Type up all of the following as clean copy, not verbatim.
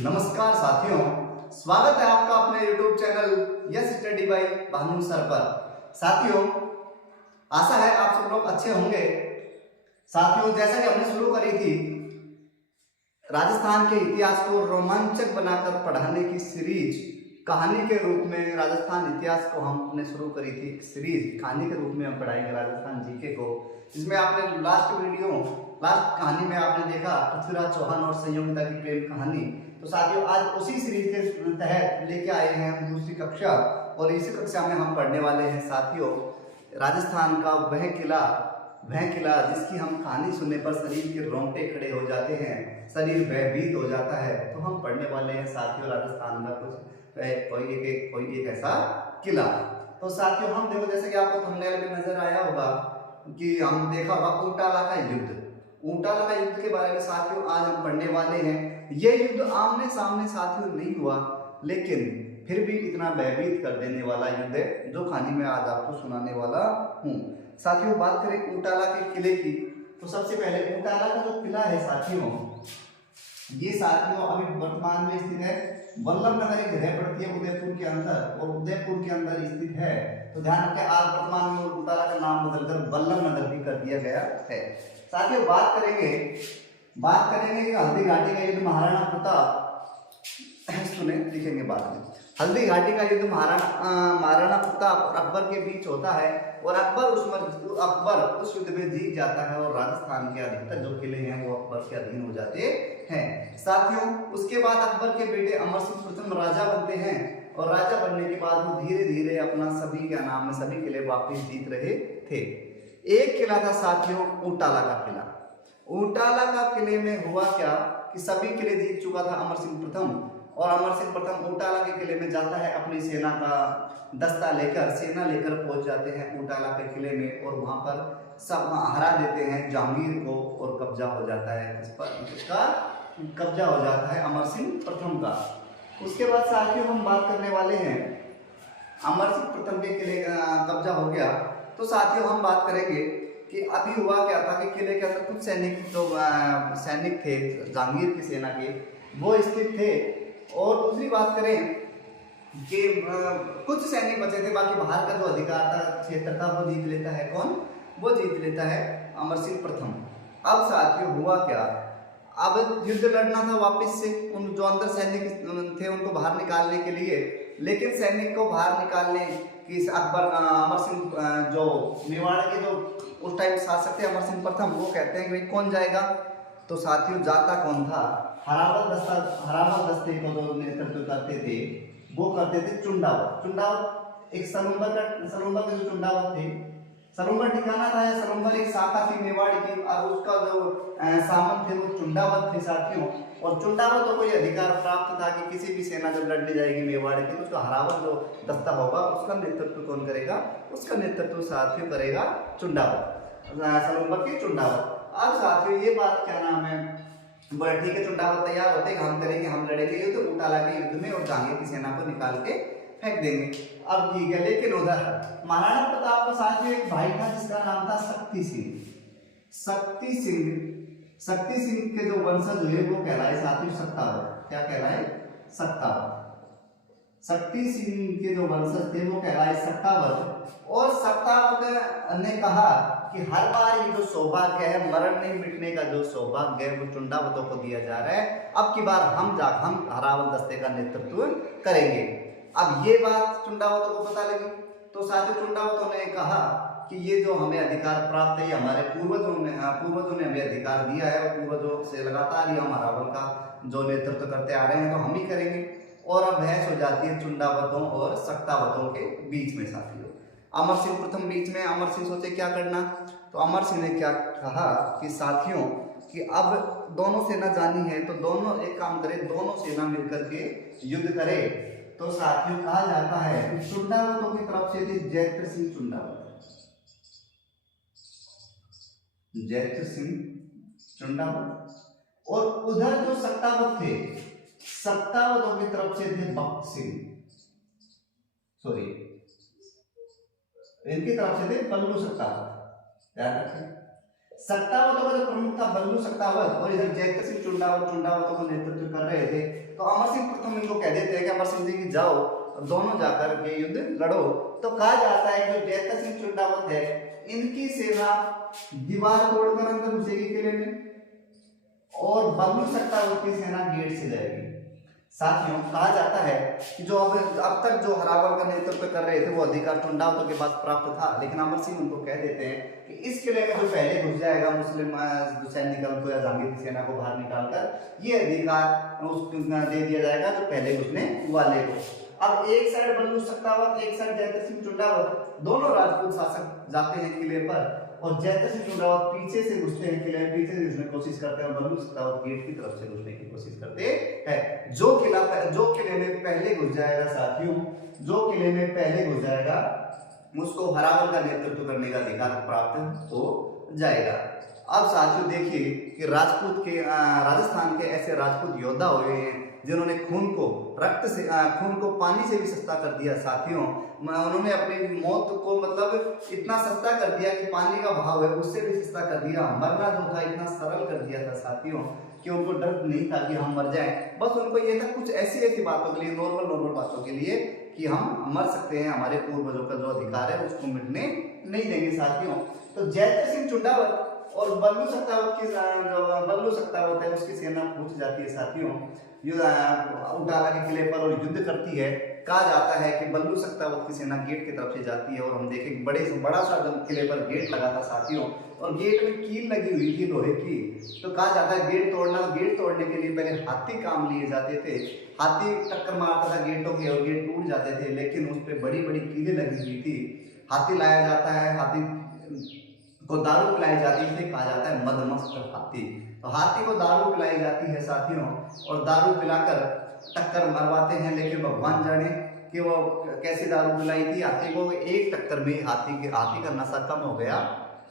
नमस्कार साथियों, स्वागत है आपका अपने YouTube channel yes study bye Bhanu sir पर। साथियों, आशा है आप सब लोग अच्छे होंगे। साथियों, जैसा कि हमने शुरू करी थी राजस्थान के इतिहास को रोमांचक बनाकर पढ़ाने की सीरीज, कहानी के रूप में राजस्थान इतिहास को हमने शुरू करी थी। सीरीज कहानी के रूप में हम पढ़ाएंगे राजस्थान जीके को, जिसमें आपने लास्ट कहानी में आपने देखा पृथ्वीराज चौहान और संयोगिता की प्रेम कहानी। तो साथियों, आज उसी सीरीज के तहत लेके आए हैं हम दूसरी कक्षा, और इसी कक्षा में हम पढ़ने वाले हैं साथियों राजस्थान का वह किला जिसकी हम कहानी सुनने पर शरीर के रोंगटे खड़े हो जाते हैं, शरीर भयभीत हो जाता है। तो हम पढ़ने वाले हैं साथियों राजस्थान का कोई एक ऐसा किला। तो साथियों, हम देखो, जैसे कि आपको थंबनेल में नजर आया होगा कि हम देखा होगा ऊंटाला का युद्ध के बारे में साथियों आज हम पढ़ने वाले हैं। ये युद्ध आमने सामने साथियों नहीं हुआ, लेकिन फिर भी इतना भयभीत कर देने वाला युद्ध है जो कहानी में आज आपको सुनाने वाला हूँ। साथियों, बात करें ऊंटाला के किले की, तो सबसे पहले ऊंटाला का जो किला है साथियों, ये साथियों अभी वर्तमान में स्थित है वल्लभनगर, एक जगह पड़ती है उदयपुर के अंदर, और उदयपुर के अंदर स्थित है। तो ध्यान रखें, आज वर्तमान में ऊंटाला का नाम बदलकर वल्लभनगर भी कर दिया गया है। साथियों, बात करेंगे कि हल्दी घाटी का युद्ध महाराणा प्रताप सुने लिखेंगे बाद में। हल्दी घाटी का युद्ध महाराणा प्रताप और अकबर के बीच होता है, और अकबर उस युद्ध में जीत जाता है, और राजस्थान के अधिकतर जो किले हैं वो अकबर के अधीन हो जाते हैं। साथियों, उसके बाद अकबर के बेटे अमर सिंह प्रथम राजा बनते हैं, और राजा बनने के बाद वो धीरे धीरे अपना सभी किले वापिस जीत रहे थे। एक किला था साथियों ऊंटाला का किला। ऊंटाला का किले में हुआ क्या कि सभी किले जीत चुका था अमर सिंह प्रथम, और अमर सिंह प्रथम ऊंटाला के किले में जाता है, अपनी सेना लेकर पहुंच जाते हैं ऊंटाला के किले में, और वहां पर सब हरा देते हैं जहांगीर को, और कब्जा हो जाता है उसका कब्जा हो जाता है अमर सिंह प्रथम का। उसके बाद साथियों हम बात करने वाले हैं अमर सिंह प्रथम के किले का कब्जा हो गया। तो साथियों हम बात करेंगे कि अभी हुआ क्या था कि किले के अंदर कुछ सैनिक थे जहांगीर की सेना के, वो स्थित थे। और दूसरी बात करें कि कुछ सैनिक बचे थे, बाकी बाहर का जो अधिकार था क्षेत्र था वो जीत लेता है कौन? वो जीत लेता है अमर सिंह प्रथम। अब साथियों हुआ क्या, अब युद्ध लड़ना था वापस से उन जो अंदर सैनिक थे उनको बाहर निकालने के लिए, लेकिन सैनिक को बाहर निकालने की अमर सिंह जो मेवाड़ के जो उस टाइम शासक थे अमर सिंह प्रथम, वो कहते हैं कि भाई कौन जाएगा? तो साथियों जाता कौन था? हरावल दस्ते को जो नेतृत्व करते थे वो करते थे चुंडावत। एक सलूम्बर के जो चुंडावत थे, सलूम्बर ठिकाना था या सलूम्बर एक शाखा थी मेवाड़ की, और उसका जो सामंत थे वो चुंडावत थे साथियों। और चुंडावतों को यह अधिकार प्राप्त था कि किसी भी सेना जब लड़ने जाएगी मेवाड़ की, तो उसका हरावल जो दस्ता होगा उसका नेतृत्व कौन करेगा? उसका नेतृत्व साथियों करेगा चुंडावत, सलूम्बर के चुंडावत। अब साथियों ये बात क्या नाम है, बड़ा ठीक है, चुंडावत तैयार होते हैं, हम लड़ेंगे युद्ध ऊंटाला के युद्ध में, और जहांगीर की सेना को निकाल के फेंक देंगे। अब ठीक है, लेकिन उधर महाराणा प्रताप का साथियों एक भाई था जिसका नाम था शक्ति सिंह के जो वंशज हुए वो कहलाए साथियों सत्तावत। क्या कहलाए? सत्तावत। शक्ति सिंह के जो वंशज थे वो कहलाए सत्तावत। और सत्तावत ने कहा कि हर बार ये जो सौभाग्य है, मरण नहीं मिटने का जो सौभाग्य है, वो चुंडावतों को दिया जा रहा है। अब की बार हम हरावल दस्ते का नेतृत्व करेंगे। अब ये बात चुंडावतों को पता लगी, तो साथियों चुंडावतों ने कहा कि ये जो हमें अधिकार प्राप्त है, हमारे पूर्वजों ने हमें अधिकार दिया है, और पूर्वजों से लगातार ही हम हरावल का जो नेतृत्व करते आ रहे हैं, तो हम ही करेंगे। और अब बहस हो जाती है चुंडावतों और सत्तावतों के बीच में साथियों। अमर सिंह प्रथम बीच में, अमर सिंह सोचे क्या करना, तो अमर सिंह ने क्या कहा कि साथियों कि अब दोनों सेना जानी है, तो दोनों एक काम करें, दोनों सेना मिलकर के युद्ध करे। तो साथियों कहा जाता है कि चुंडावतों की तरफ से थे जैत्र सिंह चुंडावत, और उधर जो सत्तावत थे, सत्तावतों की तरफ से थे इनकी तरफ से थे बल्लू सत्तावत। ध्यान रखें, सत्तावतों का जो प्रमुख था बल्लू सत्तावत, और इधर जैत्र सिंह चुंडावतों को नेतृत्व कर रहे थे। तो अमर सिंह प्रथम इनको कह देते हैं कि अमर सिंह जी की जाओ दोनों जाकर के युद्ध लड़ो। तो कहा जाता है कि जयद्रथ सिंह चुंडावत है, इनकी सेना दीवार तोड़कर अंदर घुसेगी किले में और बल्लू सक्तावत की सेना गेट से जाएगी। साथियों कहा जाता है कि जो अब तक जो हरावल का नेतृत्व कर रहे थे वो अधिकार चुंडावतों के पास प्राप्त था, लेकिन अमर सिंह उनको कह देते हैं कि इस किले में जो पहले घुस जाएगा मुस्लिम सैनिकों को या जहांगीर की सेना को बाहर निकालकर ये अधिकार उसको दे दिया जाएगा जो पहले घुसने वाले को। अब एक साइड बल्लू सक्तावत, एक साइड जयद्रथ सिंह चुंडावत, दोनों राजपूत शासक जाते हैं किले पर और जयद्रथ सिंह चुंडावत पीछे से घुसते हैं किले में, पीछे से घुसने की कोशिश करते हैं और बल्लू सक्तावत गेट की तरफ से घुसने की कोशिश करते हैं। जो किले में पहले घुस जाएगा साथियों, जो किले में पहले घुस जाएगा उसको हरावल का नेतृत्व करने का अधिकार प्राप्त हो जाएगा। अब साथियों देखिए कि राजपूत के राजस्थान के ऐसे राजपूत योद्धा हुए हैं जिन्होंने खून को पानी से भी सस्ता कर दिया साथियों। उन्होंने अपनी मौत को मतलब इतना सस्ता कर दिया कि पानी का भाव है उससे भी सस्ता कर दिया। मरना जो था इतना सरल कर दिया था साथियों कि उनको डर नहीं था कि हम मर जाएं, बस उनको ये था कुछ ऐसी बातों के लिए, नॉर्मल बातों के लिए कि हम मर सकते हैं, हमारे पूर्वजों का जो अधिकार है उसको मिटने नहीं देंगे साथियों। तो जयद्रथ सिंह चुंडावत और बल्लू सक्तावत है उसकी सेना पहुंच जाती है साथियों उटाला के किले पर और युद्ध करती है। कहा जाता है कि बल्लू सक्तावत की सेना गेट की तरफ से जाती है और हम देखें बड़ा सा किले पर गेट लगा था साथियों और गेट में कील लगी हुई थी लोहे की। तो कहा जाता है गेट तोड़ने के लिए पहले हाथी काम लिए जाते थे, हाथी टक्कर मारता था गेटों के और गेट टूट जाते थे, लेकिन उस पर बड़ी कीलें लगी हुई थी। हाथी लाया जाता है, हाथी को दारू पिलाई जाती है, कहा जाता है मदमस्त हाथी। तो हाथी को दारू पिलाई जाती है साथियों और दारू पिलाकर टक्कर मरवाते हैं, लेकिन भगवान जाने कि वो कैसी दारू पिलाई थी। हाथी को एक टक्कर में हाथी का नशा कम हो गया।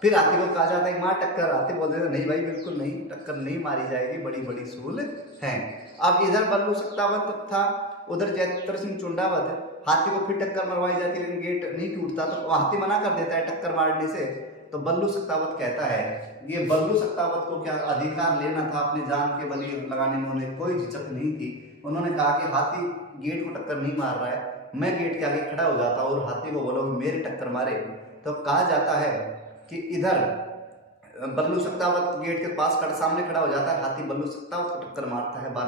फिर हाथी को कहा जाता है मार टक्कर, हाथी बोलते थे नहीं भाई बिल्कुल नहीं, टक्कर नहीं मारी जाएगी, बड़ी सूल है। अब इधर बल्लू सक्तावत था, उधर जयद्रथ सिंह चुंडावत। हाथी को फिर टक्कर मरवाई जाती लेकिन गेट नहीं टूटता, तो हाथी मना कर देता है टक्कर मारने से। तो बल्लू सक्तावत कहता है ये बल्लू सक्तावत को क्या अधिकार लेना था, अपनी जान के बलि लगाने में उन्हें कोई झिझक नहीं थी। उन्होंने कहा कि हाथी गेट को टक्कर नहीं मार रहा है, मैं गेट के आगे खड़ा हो जाता और हाथी को बोलो मेरे टक्कर मारे। तो कहा जाता है कि इधर बल्लू सक्तावत गेट के पास सामने खड़ा हो जाता है, हाथी बल्लू सक्तावत को टक्कर मारता है बार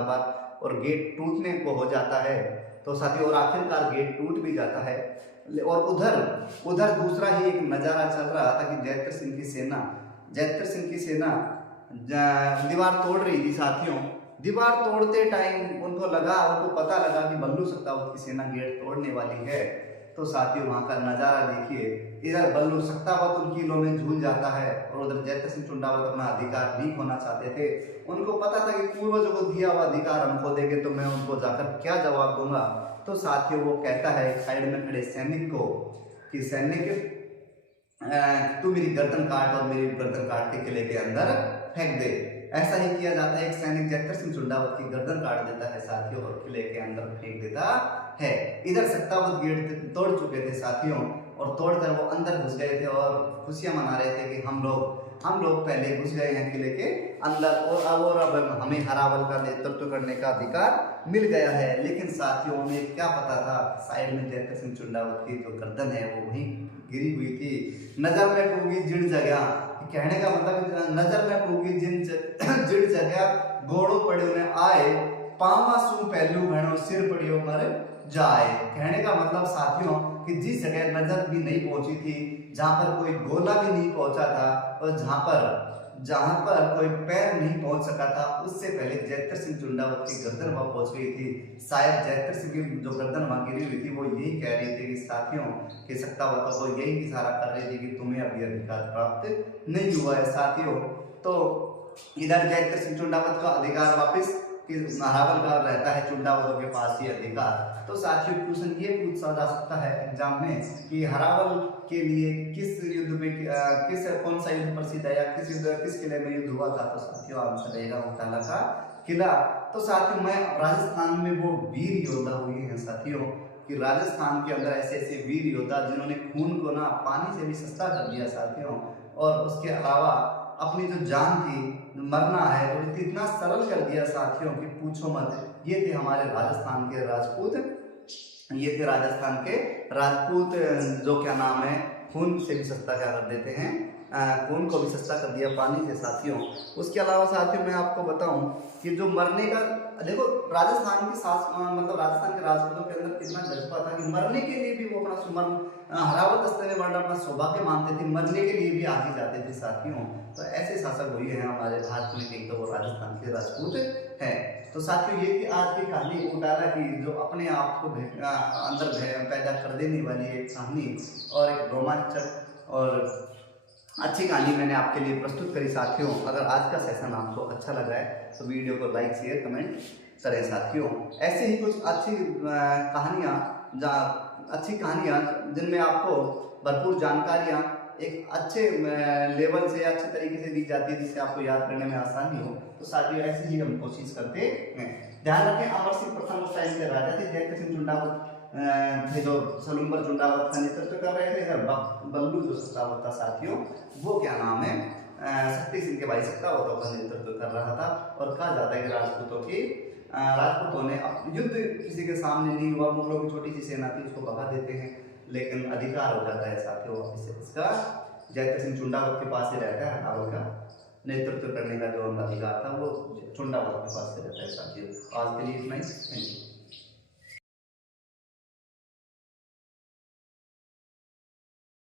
और गेट टूटने को हो जाता है। तो साथियों और आखिरकार गेट टूट भी जाता है। और उधर दूसरा ही एक नज़ारा चल रहा था कि जयद्रथ सिंह की सेना दीवार तोड़ रही थी साथियों। दीवार तोड़ते टाइम उनको पता लगा कि बल्लू सक्तावत की सेना गेट तोड़ने वाली है। तो साथियों वहाँ का नज़ारा देखिए, इधर बल्लू सक्तावत उनकी लो में झूल जाता है और उधर जयद्रथ सिंह चुंडावत अपना अधिकार नहीं खोना चाहते थे। उनको पता था कि पूर्वजों को दिया हुआ अधिकार हम खो देंगे तो मैं उनको जाकर क्या जवाब दूंगा। तो साथियों वो कहता है साइड में खड़े सैनिक को कि सैनिक तू मेरी गर्दन काट और मेरी गर्दन काट के किले के अंदर फेंक दे। ऐसा ही किया जाता है, एक सैनिक जयद्रथ सिंह चुंडावत की गर्दन काट देता है साथियों और किले के अंदर फेंक देता है। इधर सक्तावत गेट तोड़ चुके थे साथियों और तोड़कर वो अंदर घुस गए थे और खुशियां मना रहे थे कि हम लोग पहले घुस गए हैं किले के अंदर और अब हमें हरावल का नेतृत्व करने का अधिकार मिल गया है। लेकिन साथियों उन्हें क्या पता था साइड में जयद्रथ सिंह चुंडावत की जो गर्दन है वो वहीं गिरी हुई थी। नजर में पूगी जिण जगह, कहने का मतलब नजर में पूगी जिण जगह गोड़ो पड़े उन्हें आए, पावा सू पहलू भैणो सिर पड़ियो मर जाए। कहने का मतलब साथियों कि जिस जगह नजर भी नहीं पहुंची थी, जहां पर कोई गोला भी नहीं पहुंचा था और जहां पर कोई पैर नहीं पहुंच सका था, उससे पहले जयद्रथ सिंह चुंडावत की गर्दन वहां पहुंच गई थी। शायद जयद्रथ सिंह की जो गर्दन वहां गिरी हुई थी वो यही कह रही थी कि साथियों के सक्तावत को यही इशारा कर रही थी कि तुम्हें अभी अधिकार प्राप्त नहीं हुआ है साथियों। तो इधर जयद्रथ सिंह चुंडावत का अधिकार वापिस हरावल का रहता है, चुंडावतों के पास ही अधिकार। तो साथियों क्वेश्चन ये पूछा जा सकता है एग्जाम में कि हरावल के लिए किस युद्ध में कौन सा युद्ध प्रसिद्ध है या किस किले में युद्ध हुआ था। तो साथियों आंसर रहेगा उटाला का किला। तो साथियों मैं राजस्थान में वो वीर योद्धा हुए हैं साथियों कि राजस्थान के अंदर ऐसे वीर योद्धा जिन्होंने खून को ना पानी से भी सस्ता कर दिया साथियों, और उसके अलावा अपनी जो जान थी मरना है तो इतना सरल कर दिया साथियों कि पूछो मत। ये थे हमारे राजस्थान के राजपूत, ये थे राजस्थान के राजपूत जो क्या नाम है खून से भी सस्ता क्या कर देते हैं, खून को भी सस्ता कर दिया पानी से साथियों। उसके अलावा साथियों मैं आपको बताऊं कि जो मरने का, देखो राजस्थान की मतलब राजस्थान के राजपूतों के अंदर कितना जज्बा था कि मरने के लिए भी वो अपना सुमरण हरावत दस्ते में मरना अपना सौभाग्य मानते थे, मरने के लिए भी आगे जाते थे साथियों। तो ऐसे शासक हुए हैं हमारे भारत में, कहीं तो वो राजस्थान के राजपूत हैं। तो साथियों ये थी आज की कहानी उटाला की, जो अपने आप को अंदर पैदा कर देने वाली एक कहानी और एक रोमांचक और अच्छी कहानी मैंने आपके लिए प्रस्तुत करी साथियों। अगर आज का सेशन आपको अच्छा लगा है तो वीडियो को लाइक शेयर कमेंट करें साथियों। ऐसे ही कुछ अच्छी कहानियाँ जिनमें आपको भरपूर जानकारियाँ एक अच्छे लेवल से अच्छे तरीके से दी जाती है, जिससे आपको याद करने में आसानी हो। तो साथियों ऐसे ही हम कोशिश करते हैं। ध्यान रखें अमर सिंह प्रथम उस टाइम के राजा थे, जयकर सिंह जुंडावत थे जो सलूम्बर जुंडावत का नेतृत्व कर रहे थे। बल्लू जो सत्तावत था साथियों, वो क्या नाम है शक्ति सिंह के भाई सत्तावतों का नेतृत्व कर रहा था। और कहा जाता है कि राजपूतों ने युद्ध किसी के सामने नहीं हुआ, मुगलों की छोटी सी सेना थी उसको भगा देते हैं, लेकिन अधिकार हो जाता है साथियों इसका जयकर सिंह जुंडावत के पास ही रहता है। हटाओ का नेतृत्व करने का जो अधिकार था वो जुंडावत के पास से रहता है साथियों। आज के लिए इतना ही, थैंक यू।